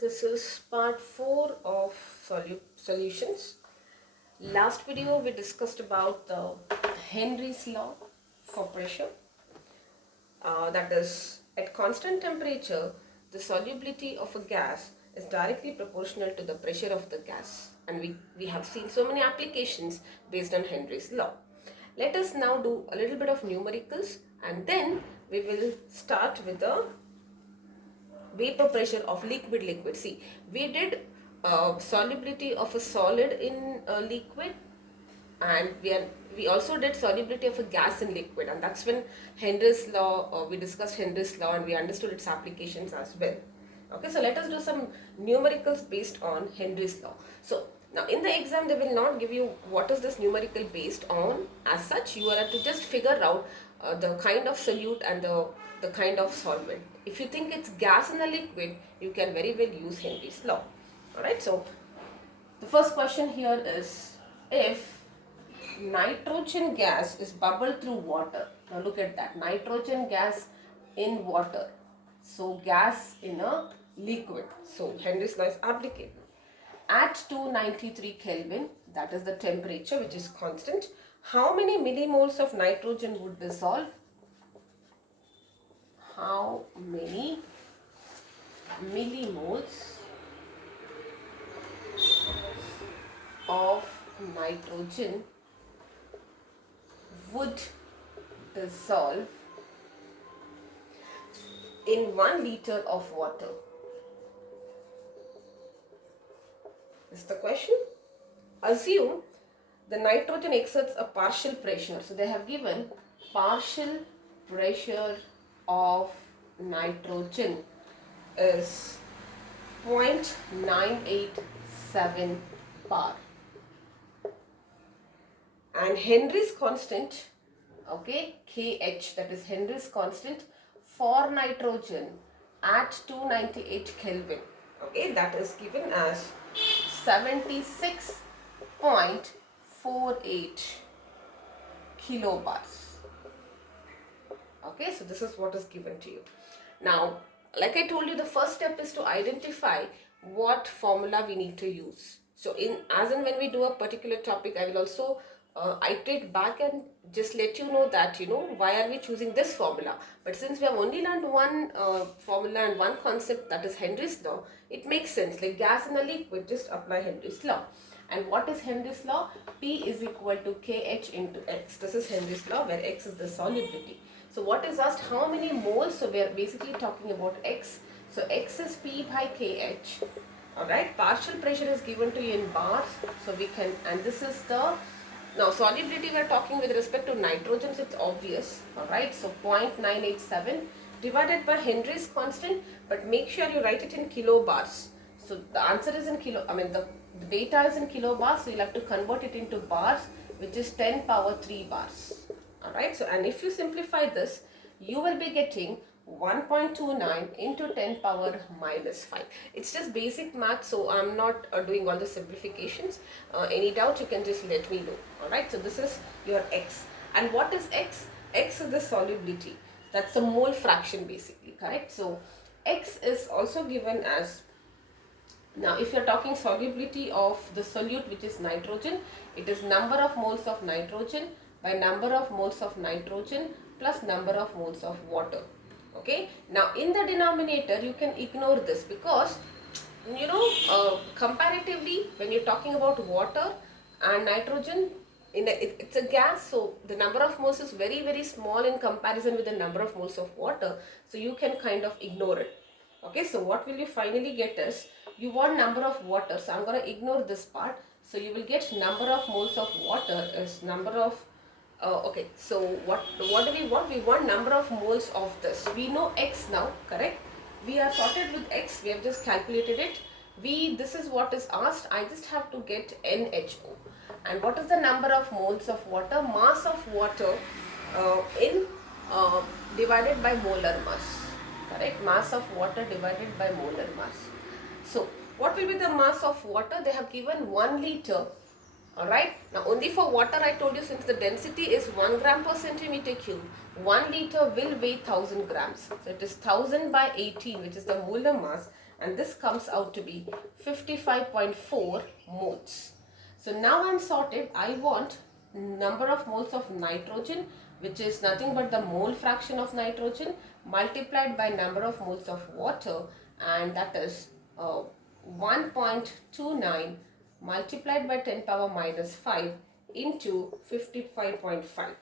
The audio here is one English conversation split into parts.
This is part 4 of solutions. Last video we discussed about the Henry's law for pressure. That is, at constant temperature, the solubility of a gas is directly proportional to the pressure of the gas. And we have seen so many applications based on Henry's law. Let us now do a little bit of numericals, and then we will start with the vapor pressure of liquid. See, we did solubility of a solid in a liquid, and we also did solubility of a gas in liquid, and that's when Henry's law, we discussed Henry's law and we understood its applications as well. Okay, so let us do some numericals based on Henry's law. So now in the exam they will not give you what is this numerical based on as such. You are to just figure out the kind of solute and the kind of solvent. If you think it's gas in a liquid, you can very well use Henry's law. Alright, so the first question here is, if nitrogen gas is bubbled through water. Now look at that, nitrogen gas in water. So gas in a liquid. So Henry's law is applicable. At 293 Kelvin, that is the temperature which is constant, how many millimoles of nitrogen would dissolve? How many millimoles of nitrogen would dissolve in 1 liter of water? Is the question. Assume the nitrogen exerts a partial pressure. So they have given partial pressure of nitrogen is 0.987 bar. And Henry's constant, okay, Kh, that is Henry's constant for nitrogen at 298 Kelvin, okay, that is given as 76.48 kilobars. Okay, so this is what is given to you. Now, like I told you, the first step is to identify what formula we need to use. So as and when we do a particular topic, I will also iterate back and just let you know that, why are we choosing this formula. But since we have only learned one formula and one concept, that is Henry's law, it makes sense. Like gas in a liquid, just apply Henry's law. And what is Henry's law? P is equal to Kh into X. This is Henry's law, where X is the solubility. So what is asked? How many moles? So we are basically talking about X. So X is P by Kh. Alright, partial pressure is given to you in bars. So we can, and this is the, now solubility we are talking with respect to nitrogen, so it's obvious. Alright, so 0.987 divided by Henry's constant, but make sure you write it in kilobars. So the answer is in the data is in kilobars, so you'll have to convert it into bars, which is 10 power 3 bars. Alright, so and if you simplify this, you will be getting 1.29 into 10 power minus 5. It's just basic math, so I'm not doing all the simplifications. Any doubt, you can just let me know. Alright, so this is your X. And what is X? X is the solubility. That's the mole fraction basically, correct? So X is also given as, now if you're talking solubility of the solute, which is nitrogen, it is number of moles of nitrogen by number of moles of nitrogen plus number of moles of water. Okay, now in the denominator you can ignore this, because comparatively when you're talking about water and nitrogen, it's a gas, so the number of moles is very, very small in comparison with the number of moles of water, so you can kind of ignore it. Okay, so what will you finally get is, you want number of water, so I'm going to ignore this part. So you will get number of moles of water is number of okay, so what do we want? We want number of moles of this. We know X now, correct? We are sorted with X. We have just calculated it. This is what is asked. I just have to get NHO. And what is the number of moles of water? Mass of water divided by molar mass. Correct? Mass of water divided by molar mass. So what will be the mass of water? They have given 1 liter. Alright, now only for water I told you, since the density is 1 gram per centimeter cube, 1 liter will weigh 1000 grams. So it is 1000 by 18, which is the molar mass, and this comes out to be 55.4 moles. So now I'm sorted. I want number of moles of nitrogen, which is nothing but the mole fraction of nitrogen multiplied by number of moles of water, and that is 1.29 multiplied by 10 power minus 5 into 55.5.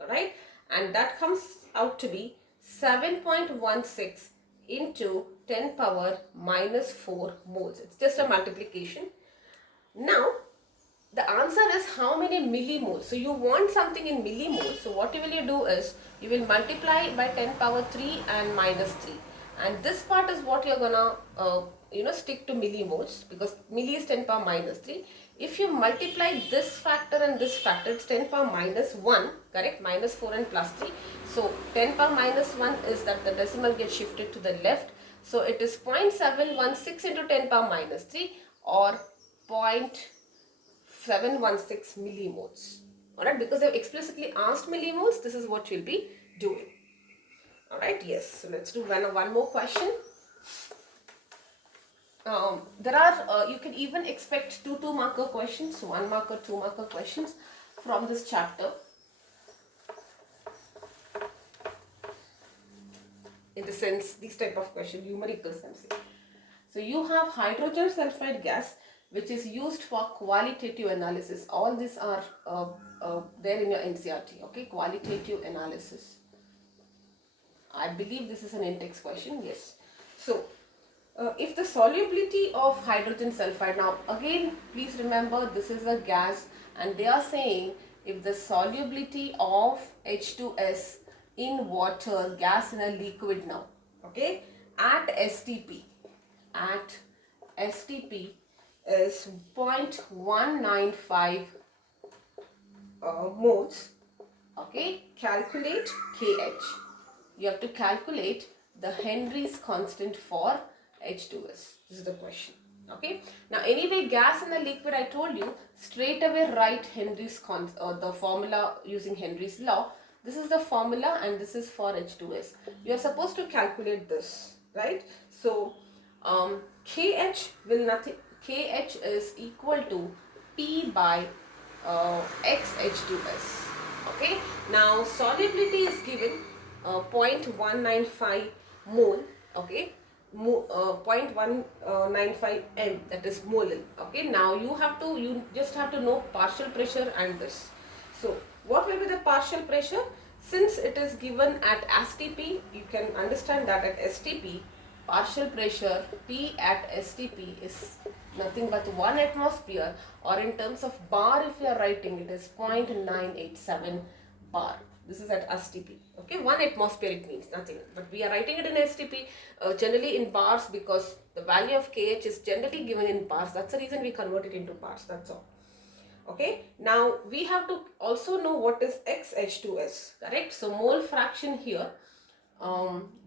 Alright, and that comes out to be 7.16 into 10 power minus 4 moles. It's just a multiplication. Now the answer is how many millimoles. So you want something in millimoles. So what you will do is you will multiply by 10 power 3 and minus 3, and this part is what you're gonna stick to millimoles, because milli is 10 power minus 3. If you multiply this factor and this factor, it's 10 power minus 1, correct, minus 4 and plus 3. So 10 power minus 1 is that the decimal gets shifted to the left, so it is 0.716 into 10 power minus 3, or 0.716 millimoles. Alright, because they've explicitly asked millimoles, this is what you'll be doing. Alright, yes, so let's do one more question. There are, you can even expect two marker questions, 1 marker, 2 marker questions from this chapter. In the sense, these type of question, numericals I'm saying. So you have hydrogen sulfide gas, which is used for qualitative analysis. All these are there in your NCERT, okay, qualitative analysis. I believe this is an in-text question, yes. So, if the solubility of hydrogen sulfide, now again please remember this is a gas, and they are saying if the solubility of H2S in water, gas in a liquid now, okay, at STP is 0.195 moles, okay, calculate KH. You have to calculate the Henry's constant for H2S. This is the question. Okay. Now, anyway, gas in the liquid, I told you, straight away write Henry's the formula using Henry's law. This is the formula, and this is for H2S. You are supposed to calculate this, right? So, KH is equal to P by XH2S. Okay. Now, solubility is given 0.195 mole, okay, 0.195 m, that is mole. Okay, now you just have to know partial pressure and this. So what will be the partial pressure? Since it is given at STP, you can understand that at STP partial pressure P at STP is nothing but 1 atmosphere, or in terms of bar, if you are writing, it is 0.987 bar. This is at STP. Okay, 1 atmosphere it means nothing, but we are writing it in STP generally in bars, because the value of KH is generally given in bars. That's the reason we convert it into bars. That's all. Okay, now we have to also know what is XH2S, correct? So mole fraction here,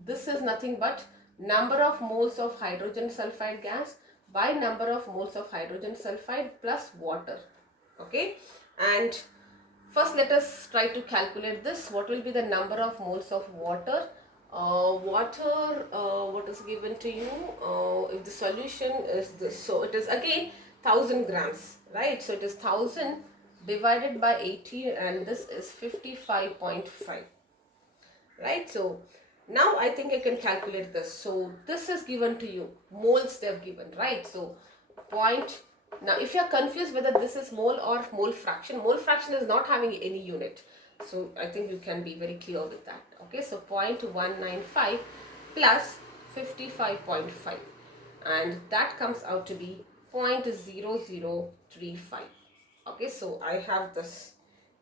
this is nothing but number of moles of hydrogen sulfide gas by number of moles of hydrogen sulfide plus water. Okay, and first let us try to calculate this. What will be the number of moles of water? What is given to you? If the solution is this, so it is again 1000 grams, right? So it is 1000 divided by 80, and this is 55.5, right? So now I think I can calculate this. So this is given to you, moles they have given, right? So now if you are confused whether this is mole or mole fraction is not having any unit. So I think you can be very clear with that. Okay, so 0.195 plus 55.5, and that comes out to be 0.0035. Okay, so I have this,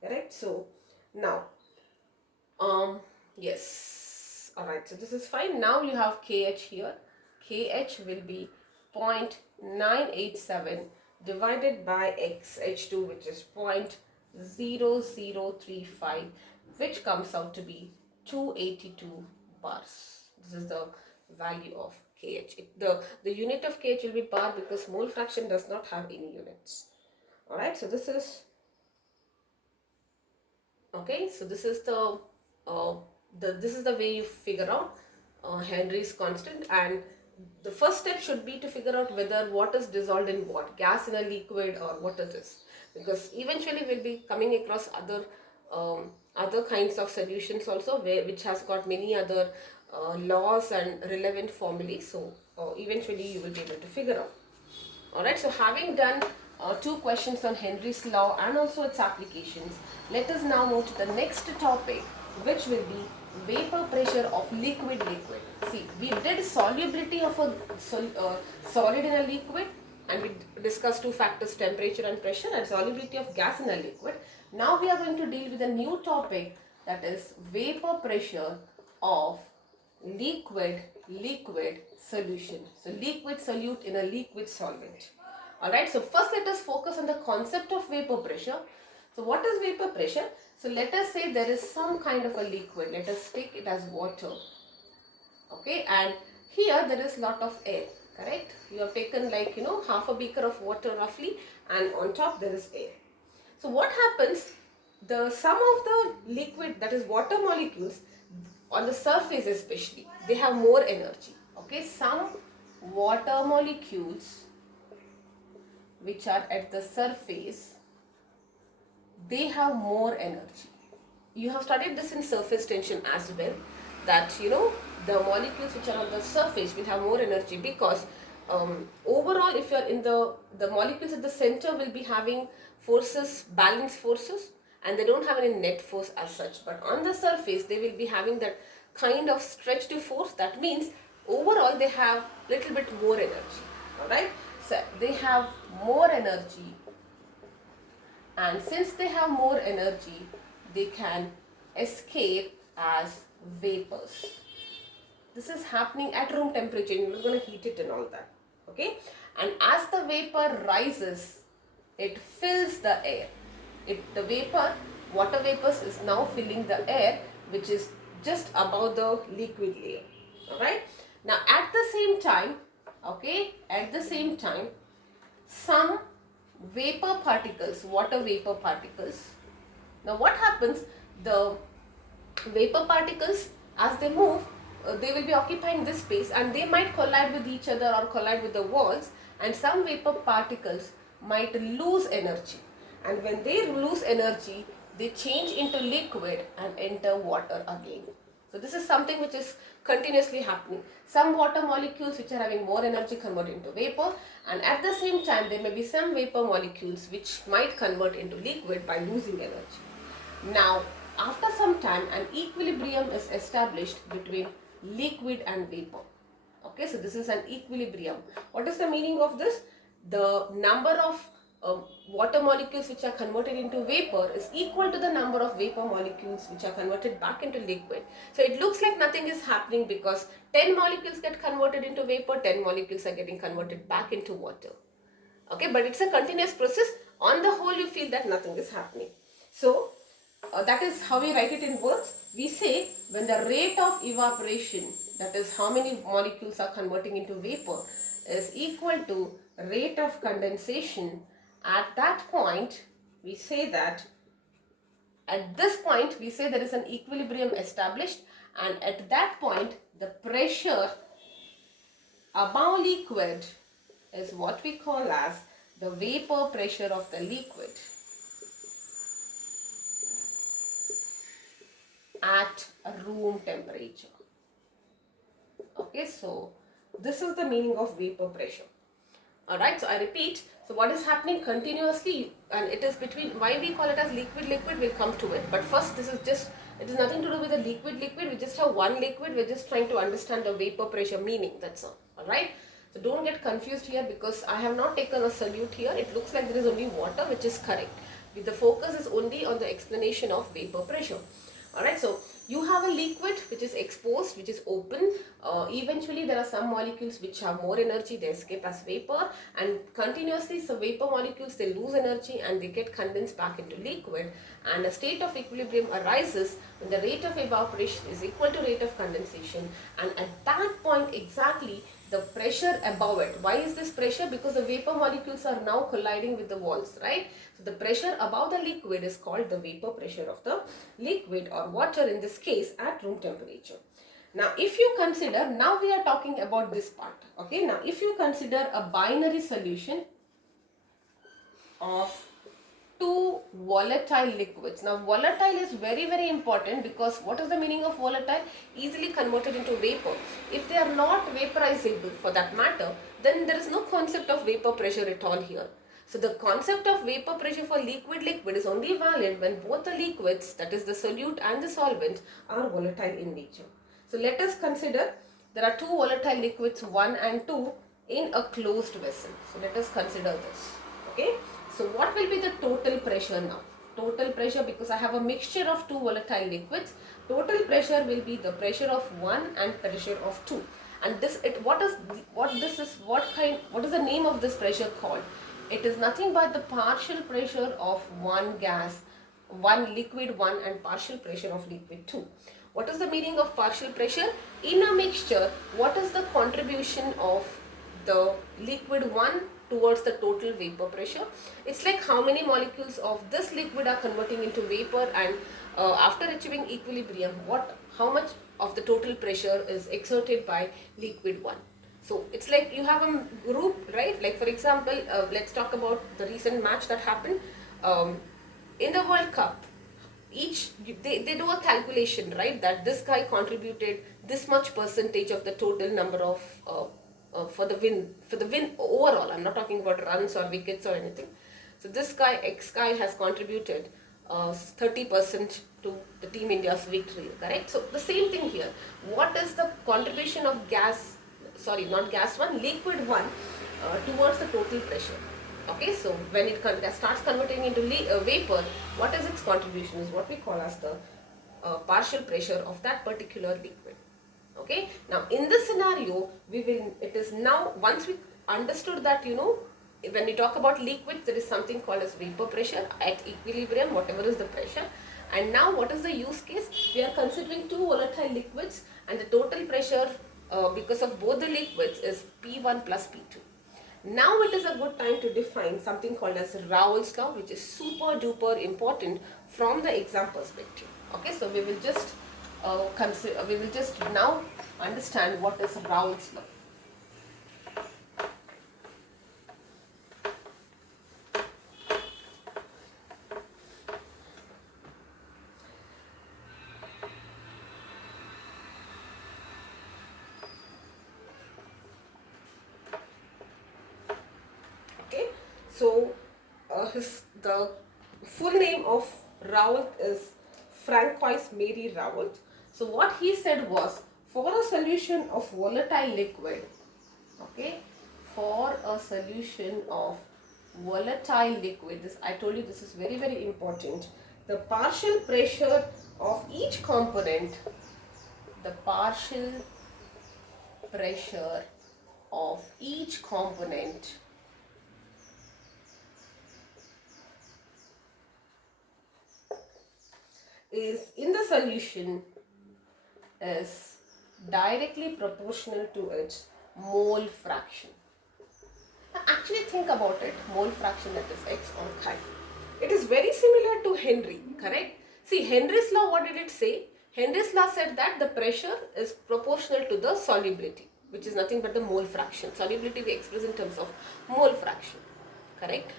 correct? So now, yes, all right, so this is fine. Now you have KH here. KH will be 0.987 divided by XH2, which is 0.0035, which comes out to be 282 bars. This is the value of KH. The unit of KH will be bar, because mole fraction does not have any units. Alright, so this is okay. So this is this is the way you figure out Henry's constant, and the first step should be to figure out whether what is dissolved in what, gas in a liquid or what it is, because eventually we'll be coming across other kinds of solutions also which has got many other laws and relevant formulae. So eventually you will be able to figure out. Alright, so having done two questions on Henry's law and also its applications, let us now move to the next topic, which will be vapor pressure of liquid. See, we did solubility of a solid in a liquid, and we discussed two factors, temperature and pressure, and solubility of gas in a liquid. Now we are going to deal with a new topic, that is vapor pressure of liquid solution. So liquid solute in a liquid solvent. Alright, so first let us focus on the concept of vapor pressure. So what is vapor pressure? So let us say there is some kind of a liquid. Let us take it as water. Okay, and here there is lot of air, correct? You have taken like, half a beaker of water roughly, and on top there is air. So what happens, some of the liquid, that is water molecules, on the surface especially, they have more energy. Okay, some water molecules which are at the surface, they have more energy. You have studied this in surface tension as well, that the molecules which are on the surface will have more energy, because overall if you are in the molecules at the center will be having forces, balance forces, and they don't have any net force as such, but on the surface they will be having that kind of stretched force. That means overall they have little bit more energy. Alright, so they have more energy, and since they have more energy, they can escape as vapors. This is happening at room temperature. You're going to heat it and all that. Okay, and as the vapor rises, it fills the air. The vapor, water vapors, is now filling the air, which is just above the liquid layer. Alright, now at the same time, some vapor particles, water vapor particles. Now what happens, the vapor particles, as they move, they will be occupying this space, and they might collide with each other or collide with the walls, and some vapor particles might lose energy, and when they lose energy, they change into liquid and enter water again. So this is something which is continuously happening. Some water molecules which are having more energy convert into vapor, and at the same time there may be some vapor molecules which might convert into liquid by losing energy. Now after some time, an equilibrium is established between liquid and vapor. Okay, so this is an equilibrium. What is the meaning of this? The number of water molecules which are converted into vapor is equal to the number of vapor molecules which are converted back into liquid. So it looks like nothing is happening, because 10 molecules get converted into vapor, 10 molecules are getting converted back into water. Okay, but it's a continuous process. On the whole, you feel that nothing is happening. So that is how we write it in words. We say when the rate of evaporation, that is how many molecules are converting into vapor, is equal to rate of condensation, at that point we say that, at this point we say there is an equilibrium established, and at that point the pressure above liquid is what we call as the vapor pressure of the liquid at room temperature. Okay, so this is the meaning of vapor pressure. Alright, so I repeat, so what is happening continuously, and it is between, why we call it as liquid, we'll come to it, but first this is just, it is nothing to do with the liquid, we just have one liquid, we're just trying to understand the vapor pressure meaning, that's all. Alright, so don't get confused here, because I have not taken a solute here. It looks like there is only water, which is correct. The focus is only on the explanation of vapor pressure. Alright, so you have a liquid which is exposed, which is open. Eventually there are some molecules which have more energy, they escape as vapor, and continuously so vapor molecules, they lose energy and they get condensed back into liquid, and a state of equilibrium arises when the rate of evaporation is equal to rate of condensation, and at that point exactly the pressure above it. Why is this pressure? Because the vapor molecules are now colliding with the walls, right? So the pressure above the liquid is called the vapor pressure of the liquid or water, in this case at room temperature. Now if you consider, now we are talking about this part, okay. Now if you consider a binary solution of two volatile liquids. Now volatile is very very important, because what is the meaning of volatile? Easily converted into vapor. If they are not vaporizable for that matter, then there is no concept of vapor pressure at all here. So the concept of vapor pressure for liquid is only valid when both the liquids, that is the solute and the solvent, are volatile in nature. So let us consider there are two volatile liquids 1 and 2 in a closed vessel. So let us consider this, okay. So what will be the total pressure now? Total pressure, because I have a mixture of two volatile liquids, total pressure will be the pressure of 1 and pressure of 2. And what is the name of this pressure called? It is nothing but the partial pressure of one gas, one liquid 1, and partial pressure of liquid 2. What is the meaning of partial pressure? In a mixture, what is the contribution of the liquid 1 towards the total vapor pressure? It's like how many molecules of this liquid are converting into vapor, and after achieving equilibrium, how much of the total pressure is exerted by liquid 1. So it's like you have a group, right? Like for example, let's talk about the recent match that happened in the World Cup. They do a calculation, right, that this guy contributed this much percentage of the total number of for the win overall. I'm not talking about runs or wickets or anything. So this guy, X guy, has contributed 30% to the Team India's victory, correct? So the same thing here. What is the contribution of liquid 1 towards the total pressure? Okay, so when it starts converting into vapor, what is its contribution is what we call as the partial pressure of that particular liquid. Okay, now in this scenario, once we understood that, when we talk about liquids, there is something called as vapor pressure at equilibrium, whatever is the pressure. And now what is the use case? We are considering two volatile liquids, and the total pressure because of both the liquids is P1 plus P2. Now it is a good time to define something called as Raoult's law, which is super duper important from the exam perspective. Okay, so we will just now understand what is Raoult's law. So, the full name of Raoult is Francois Marie Raoult. So, what he said was, for a solution of volatile liquid, okay, for a solution of volatile liquid, I told you this is very very important. The partial pressure of each component, is in the solution is directly proportional to its mole fraction. Now actually think about it, mole fraction, that is X or chi. It is very similar to Henry, correct? See, Henry's law, what did it say? Henry's law said that the pressure is proportional to the solubility, which is nothing but the mole fraction. Solubility we express in terms of mole fraction, correct?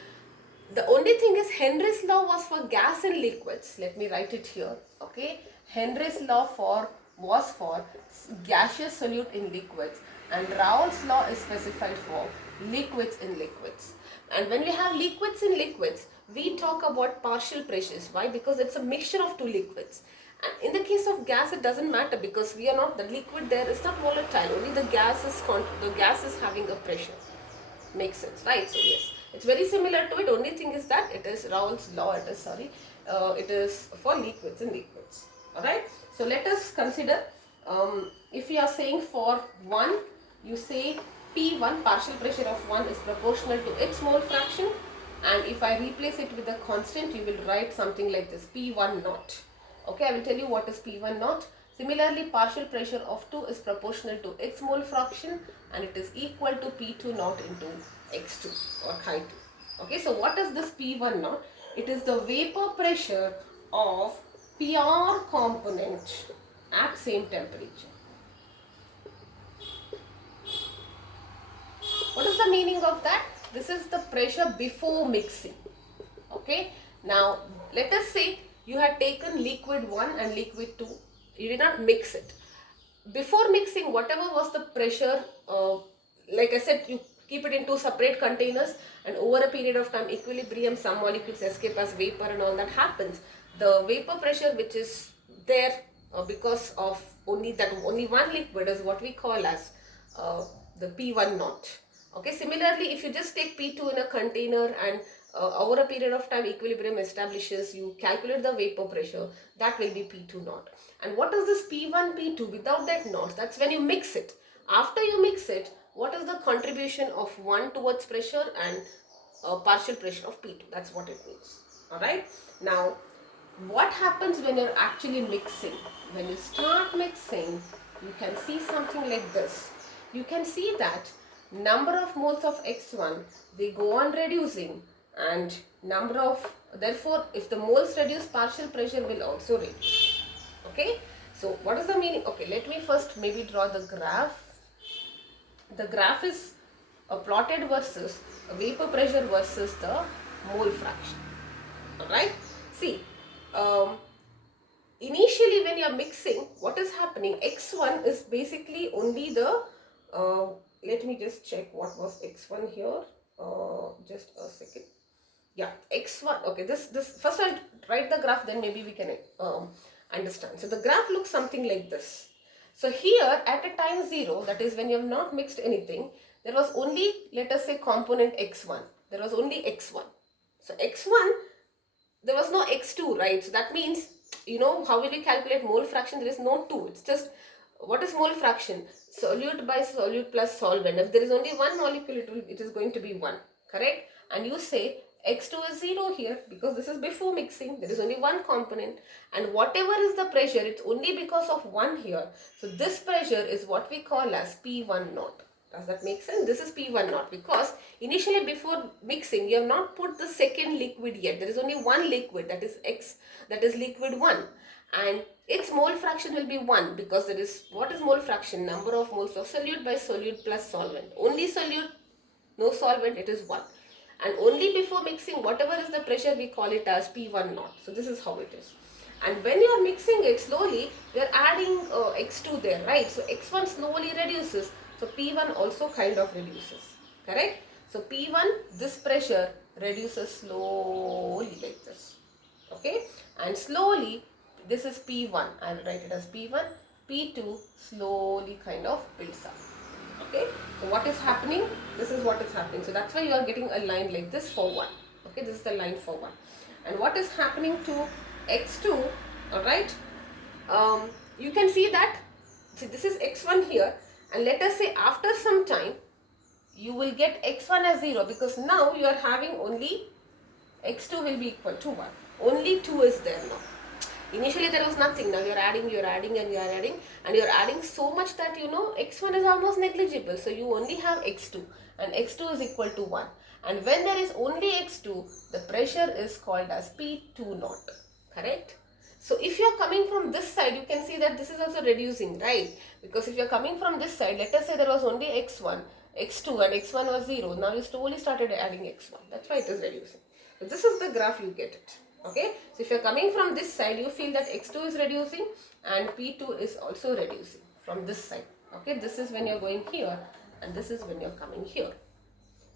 The only thing is Henry's law was for gas and liquids. Let me write it here, okay? Henry's law was for gaseous solute in liquids, and Raoult's law is specified for liquids in liquids. And when we have liquids in liquids, we talk about partial pressures. Why? Because it's a mixture of two liquids. And in the case of gas, it doesn't matter, because the liquid there is not volatile. Only the gas is having a pressure. Makes sense, right? So yes, it's very similar to it. Only thing is that it is Raoult's law. It is for liquids and liquids. All right. So let us consider. If you are saying for 1, you say P1, partial pressure of 1 is proportional to its mole fraction, and if I replace it with a constant, you will write something like this, P1 naught. Okay, I will tell you what is P1 naught. Similarly, partial pressure of 2 is proportional to its mole fraction, and it is equal to P2 naught into X2 or chi 2. Okay, so what is this P1 naught? It is the vapor pressure of pure component at same temperature. meaning of that? This is the pressure before mixing. Okay, now let us say you had taken liquid 1 and liquid 2. You did not mix it. Before mixing, whatever was the pressure, like I said, you keep it in two separate containers, and over a period of time, equilibrium, some molecules escape as vapor and all that happens. The vapor pressure which is there because of only one liquid is what we call as the P1 naught. Okay, similarly, if you just take P2 in a container and over a period of time equilibrium establishes, you calculate the vapor pressure, that will be P2 naught. And what is this P1, P2 without that naught? That's when you mix it. After you mix it, what is the contribution of 1 towards pressure and partial pressure of P2? That's what it means. Alright. Now, what happens when you're actually mixing? When you start mixing, you can see something like this. You can see that number of moles of X1, they go on reducing, and therefore if the moles reduce, partial pressure will also reduce. Okay, so what is the meaning? Okay, let me first maybe draw the graph. The graph is a plotted versus a vapor pressure versus the mole fraction. Alright, see, initially when you are mixing, what is happening? X1 is basically only the let me just check what was X1 here. Just a second. Yeah, X1. Okay, this first I'll write the graph, then maybe we can understand. So the graph looks something like this. So here at a time 0, that is when you have not mixed anything, there was only, let us say, component X1. There was only X1. So X1, there was no X2, right? So that means, you know, how will you calculate mole fraction? There is no 2. It's just, what is mole fraction? Solute by solute plus solvent. If there is only one molecule, it is going to be 1, correct? And you say X2 is 0 here because this is before mixing. There is only one component, and whatever is the pressure, it's only because of 1 here. So this pressure is what we call as P1 naught. Does that make sense? This is P1 naught because initially before mixing, you have not put the second liquid yet. There is only one liquid, that is X, that is liquid 1. And its mole fraction will be 1 because there is, what is mole fraction? Number of moles of solute by solute plus solvent. Only solute, no solvent, it is 1. And only before mixing, whatever is the pressure, we call it as P1 naught. So this is how it is. And when you are mixing it slowly, we are adding X2 there, right? So X1 slowly reduces. So P1 also kind of reduces, correct? So P1, this pressure reduces slowly like this, okay? And slowly, this is P1, I will write it as P1, P2 slowly kind of builds up, okay? So what is happening? This is what is happening. So that's why you are getting a line like this for 1, okay? This is the line for 1. And what is happening to X2, alright? You can see that, see, this is X1 here, and let us say after some time, you will get X1 as 0 because now you are having only X2 will be equal to 1. Only 2 is there now. Initially there was nothing. Now you are adding and you are adding, and you are adding so much that, you know, X1 is almost negligible. So you only have X2, and X2 is equal to 1. And when there is only X2, the pressure is called as P2 naught, correct? So if you are coming from this side, you can see that this is also reducing, right? Because if you are coming from this side, let us say there was only X1, X2 and X1 was 0. Now you slowly started adding X1. That's why it is reducing. So this is the graph, you get it. Okay. So if you are coming from this side, you feel that X2 is reducing and P2 is also reducing from this side. Okay. This is when you are going here and this is when you are coming here.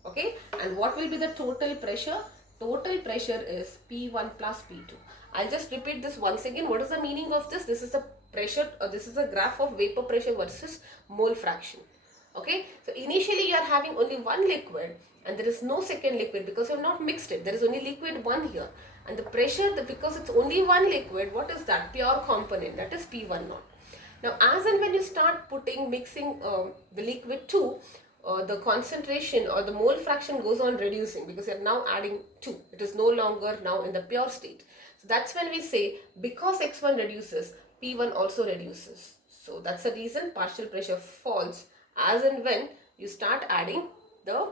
Okay. And what will be the total pressure? Total pressure is P1 plus P2. I'll just repeat this once again. What is the meaning of this? This is a pressure, this is a graph of vapor pressure versus mole fraction. Okay. So initially you are having only one liquid and there is no second liquid because you have not mixed it. There is only liquid 1 here. And the pressure, because it's only one liquid, what is that? Pure component, that is P1 naught. Now as and when you start mixing the liquid 2, the concentration or the mole fraction goes on reducing because you are now adding 2. It is no longer now in the pure state. So that's when we say because X1 reduces, P1 also reduces. So that's the reason partial pressure falls as and when you start adding the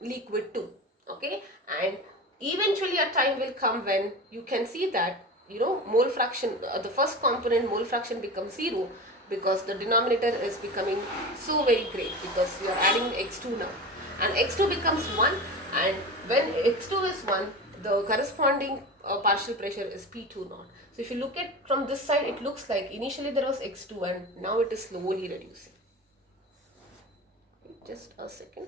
liquid 2. Okay, and eventually a time will come when you can see that, you know, mole fraction, the first component mole fraction becomes 0 because the denominator is becoming so very great because you are adding X2 now. and x2 becomes 1, and when x2 is 1, the corresponding partial pressure is P2 naught. So if you look at from this side, it looks like initially there was x2 and now it is slowly reducing. Just a second.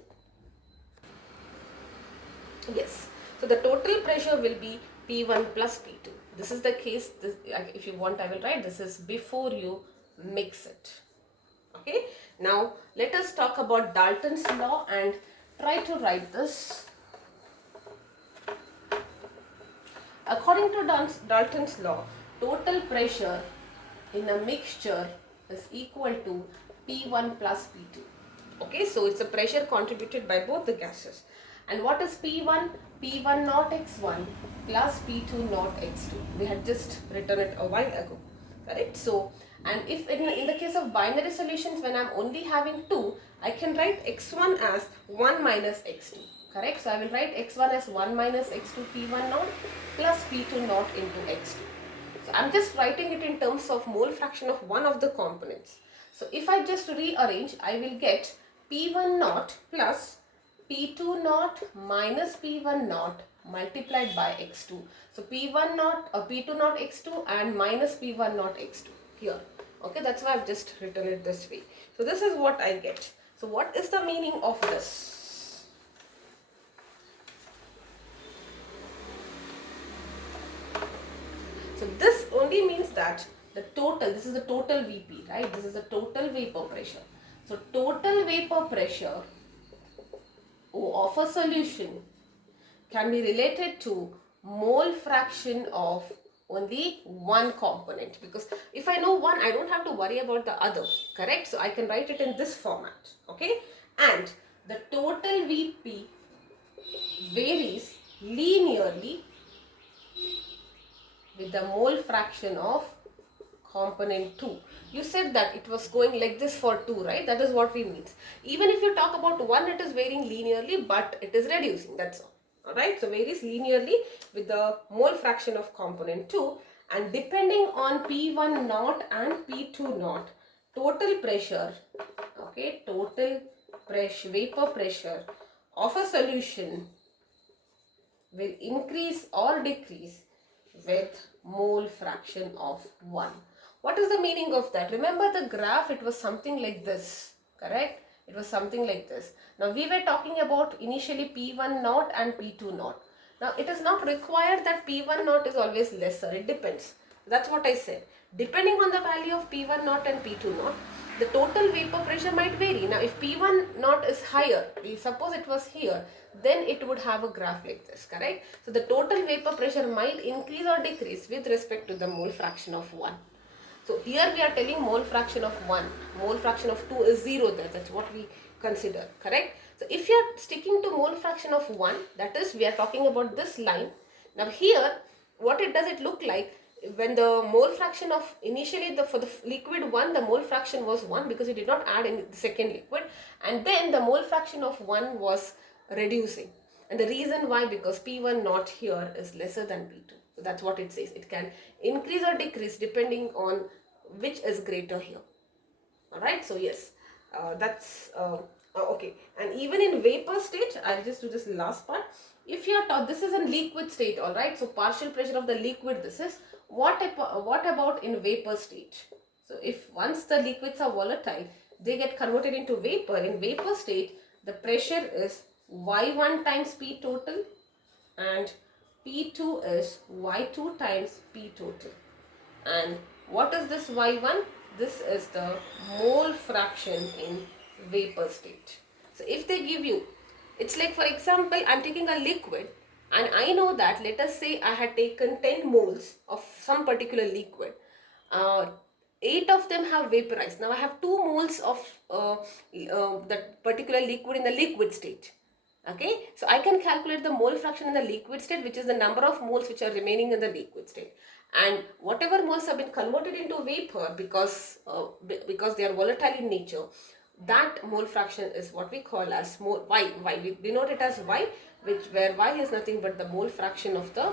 Yes, so the total pressure will be P1 plus P2. This is the case. If you want, I will write this is before you mix it. Okay, now let us talk about Dalton's law and try to write this. According to Dalton's law, total pressure in a mixture is equal to P1 plus P2. Okay, so it's a pressure contributed by both the gases. And what is P1? P1 naught x1 plus P2 naught x2. We had just written it a while ago. Correct? So, and if in the case of binary solutions, when I'm only having 2, I can write x1 as 1 minus x2. Correct? So I will write x1 as 1 minus x2 P1 naught plus P2 naught into x2. So I'm just writing it in terms of mole fraction of one of the components. So if I just rearrange, I will get P1 naught plus P2 naught minus P1 naught multiplied by x2. So P1 naught or P2 naught x2 and minus P1 naught x2 here. Okay, that's why I've just written it this way. So this is what I get. So what is the meaning of this? So this only means that the total, this is the total VP, right? This is the total vapor pressure. So total vapor pressure of a solution can be related to mole fraction of only one component, because if I know one, I don't have to worry about the other, correct? So I can write it in this format, okay? And the total VP varies linearly with the mole fraction of component 2. You said that it was going like this for 2, right? That is what we mean. Even if you talk about 1, it is varying linearly, but it is reducing, that's all. Alright, so varies linearly with the mole fraction of component 2, and depending on P1 naught and P2 naught, total pressure, okay, total pressure, vapor pressure of a solution will increase or decrease with mole fraction of 1. What is the meaning of that? Remember the graph, it was something like this, correct? It was something like this. Now we were talking about initially P1 naught and P2 naught. Now it is not required that P1 naught is always lesser. It depends. That's what I said. Depending on the value of P1 naught and P2 naught, the total vapor pressure might vary. Now if P1 naught is higher, suppose it was here, then it would have a graph like this, correct? So the total vapor pressure might increase or decrease with respect to the mole fraction of 1. So here we are telling mole fraction of 1, mole fraction of 2 is 0 there, that's what we consider, correct? So if you are sticking to mole fraction of 1, that is we are talking about this line. Now here, what it does it look like when the mole fraction of initially for the liquid 1, the mole fraction was 1 because you did not add in the second liquid, and then the mole fraction of 1 was reducing. And the reason why, because P1 naught here is lesser than P2. So that's what it says. It can increase or decrease depending on which is greater here. Alright, so yes, that's okay. And even in vapor state, I'll just do this last part. If you are taught, this is in liquid state, alright, so partial pressure of the liquid, this is. What about in vapor state? So if once the liquids are volatile, they get converted into vapor. In vapor state, the pressure is Y1 times P total and P2 is Y2 times P total. And what is this Y1? This is the mole fraction in vapor state. So if they give you, it's like, for example, I'm taking a liquid and I know that, let us say I had taken 10 moles of some particular liquid. 8 of them have vaporized. Now I have 2 moles of that particular liquid in the liquid state. Okay, so I can calculate the mole fraction in the liquid state, which is the number of moles which are remaining in the liquid state, and whatever moles have been converted into vapor because they are volatile in nature, that mole fraction is what we call as Y. We denote it as Y, where Y is nothing but the mole fraction of the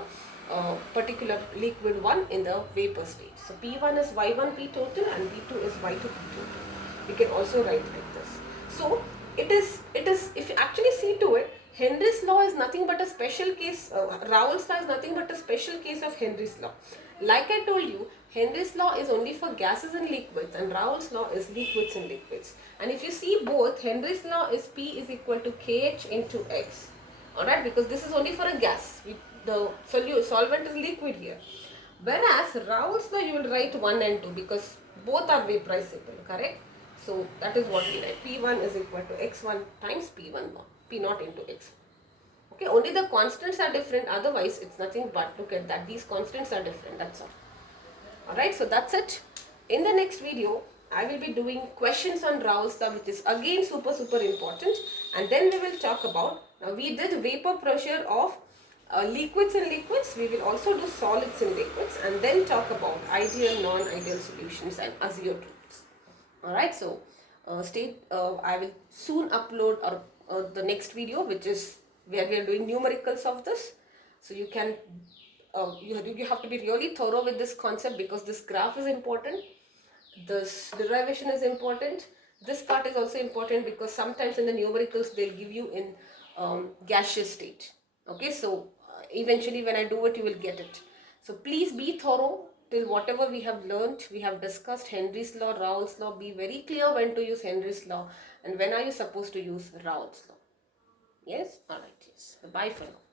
particular liquid one in the vapor state. So P1 is Y1 P total and P2 is Y2 P total. We can also write like this. So it is if you actually see Henry's law is nothing but a special case, Raoult's law is nothing but a special case of Henry's law. Like I told you, Henry's law is only for gases and liquids, and Raoult's law is liquids and liquids. And if you see both, Henry's law is P is equal to KH into X. Alright, because this is only for a gas. The solvent is liquid here. Whereas Raoult's law, you will write 1 and 2 because both are vaporizable, correct? So that is what we write. P1 is equal to X1 times P1 law. P naught into X. Okay, only the constants are different, otherwise it's nothing but, look at that, these constants are different, that's all. Alright, so that's it. In the next video, I will be doing questions on Raoult's law, which is again super important, and then we will talk about, now we did vapor pressure of liquids and liquids, we will also do solids and liquids, and then talk about ideal, non-ideal solutions and azeotropies. Alright, so I will soon upload the next video, which is where we are doing numericals of this. So you can, you have to be really thorough with this concept because this graph is important, this derivation is important, this part is also important because sometimes in the numericals they'll give you in gaseous state. Okay, so eventually when I do it, you will get it. So please be thorough till whatever we have learned, we have discussed Henry's law, Raoult's law. Be very clear when to use Henry's law and when are you supposed to use Raoult's law. Yes? Alright, yes. Bye for now.